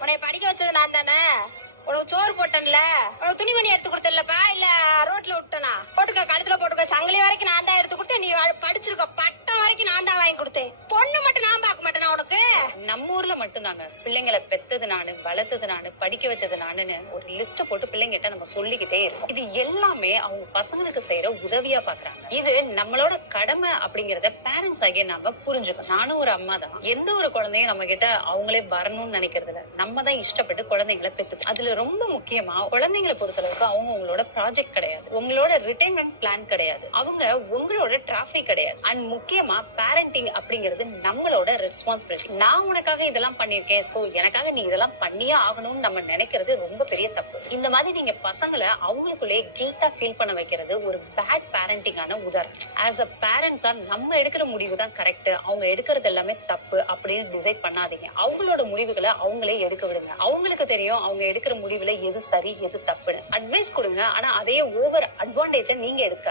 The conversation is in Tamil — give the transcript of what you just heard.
உன்னை படிக்க வச்சது நான் தானே. உனக்கு சோறு போட்டேன்ல, உனக்கு துணிமணி எடுத்து கொடுத்தேன்லப்பா, இல்ல ரோட்ல விட்டனா? போட்டுக்க, கழுத்துல போட்டுக்க. சங்கிலி வரைக்கும் நான் தான் எடுத்து கொடுத்தேன். நீ படிச்சிருக்க பட்டம் வரைக்கும் நான் தான் வாங்கி கொடுத்தேன். பொண்ணு மட்டும் நான் பார்க்க மாட்டேனா உனக்கு? நம்ம ஊர்ல மட்டும்தாங்க பிள்ளைங்களை பெத்தது நானு, வளர்த்தது நானு, படிக்க வச்சது நானுன்னு ஒரு லிஸ்ட் போட்டு பிள்ளைங்கிட்ட நம்ம சொல்லிக்கிட்டே இருக்கோம். இது எல்லாமே அவங்க பசங்களுக்கு செய்யற உதவியா பாக்குறாங்க. இது நம்மளோட கடமை அப்படிங்கறத பேரண்ட்ஸ் ஆகிய நாம புரிஞ்சுக்கணும். நானும் ஒரு அம்மா தான். எந்த ஒரு குழந்தையும் நம்ம கிட்ட அவங்களே வரணும்னு நினைக்கிறது இல்ல. நம்ம தான் இஷ்டப்பட்டு குழந்தைங்களை பெத்து. அதுல ரொம்ப முக்கியமா குழந்தைங்களை பொறுத்தளவுக்கு அவங்க உங்களோட ப்ராஜெக்ட் கிடையாது, உங்களோட ரிட்டைர்மெண்ட் பிளான் கிடையாது, அவங்க உங்களோட டிராபிக் கிடையாது. அண்ட் முக்கியமா பேரண்டிங் அப்படிங்கிறது நம்மளோட ரெஸ்பான்சிபிலிட்டி. நான் உனக்காக இதெல்லாம் பண்ணிருக்கேன், சோ எனக்காக நீ இதெல்லாம் பண்ணியே ஆகணும்னு நம்ம நினைக்கிறது ரொம்ப பெரிய தப்பு. இந்த மாதிரி நீங்க பசங்களை அவங்களுக்குள்ளே கில்ட்டா ஃபீல் பண்ண வைக்கிறது ஒரு பேட் பேரண்டிங்கான உதாரணம். ஆஸ் அ பேரண்ட்ஸா நம்ம எடுக்கிற முடிவு தான் கரெக்ட், அவங்க எடுக்கிறது எல்லாமே தப்பு அப்படின்னு டிசைட் பண்ணாதீங்க. அவங்களோட முடிவுகளை அவங்களே எடுக்க விடுங்க. அவங்களுக்கு தெரியும் அவங்க எடுக்கிற முடிவுல எது சரி எது தப்புன்னு. அட்வைஸ் கொடுங்க, ஆனா அதே ஓவர் அட்வான்டேஜ நீங்க எடுக்க